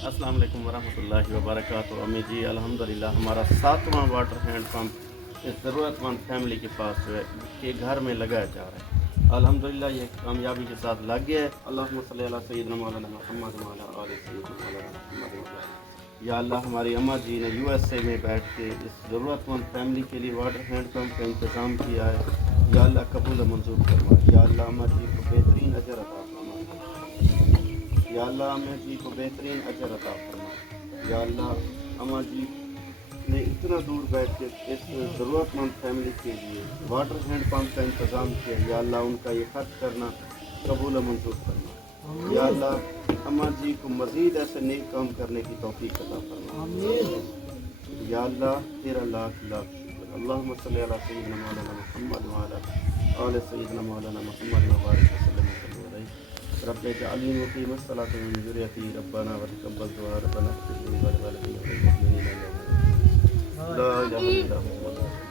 अस्सलाम वालेकुम वरहमतुल्लाहि वबरकातुहू। अम्मी जी अल्हम्दुलिल्लाह हमारा 7वां वाटर हैंड पंप इस ज़रूरतमंद फैमिली के पास जो है के घर में लगाया जा रहा है। अल्हम्दुलिल्लाह ये कामयाबी के साथ लग गया है। अल्लाहुम्मा सल्ली अला सय्यिदना मौलाना मुहम्मद व अला आलि सय्यिदना मौलाना मुहम्मद व बारिक। या अल्लाह हमारी अम्मा जी ने यूएसए में बैठ के इस ज़रूरतमंद फैमिली के लिए वाटर हैंड पंप का इंतज़ाम किया है। या अल्लाह कबूल मंजूर फरमा। या अल्लाह अम्मा जी को बेहतरीन अजर अता फरमा। या अल्लाह अम्मा जी को बेहतरीन अजर अता फरमा। या अल्लाह अम्मा जी ने इतना दूर बैठ के इस ज़रूरतमंद फैमिली के लिए वाटर हैंड पंप का इंतज़ाम किया। या अल्लाह उनका ये खर्च करना कबूल मंजूर फरमा। या अल्लाह अम्मा जी को मज़ीद ऐसे नेक काम करने की तौफीक अता फरमा। या अल्लाह तेरा लाख लाख शुक्र। अल्लाहुम्मा सल्ली अला सय्यिदना मौलाना मुहम्मद व अला आलि सय्यिदना मौलाना मुहम्मद व बारिक वसल्लम अलैहि। रब्ब जअलनी मुक़ीमस सलाति व मिन ज़ुर्रिय्यती रब्बना व तक़ब्बल दुआ रब्बना इग़फिर ली व लिवालिदैया व लिल मुमिनीना यौम यक़ूमुल हिसाब। ला इलाहा इल्लल्लाह मुहम्मदुर रसूलुल्लाह।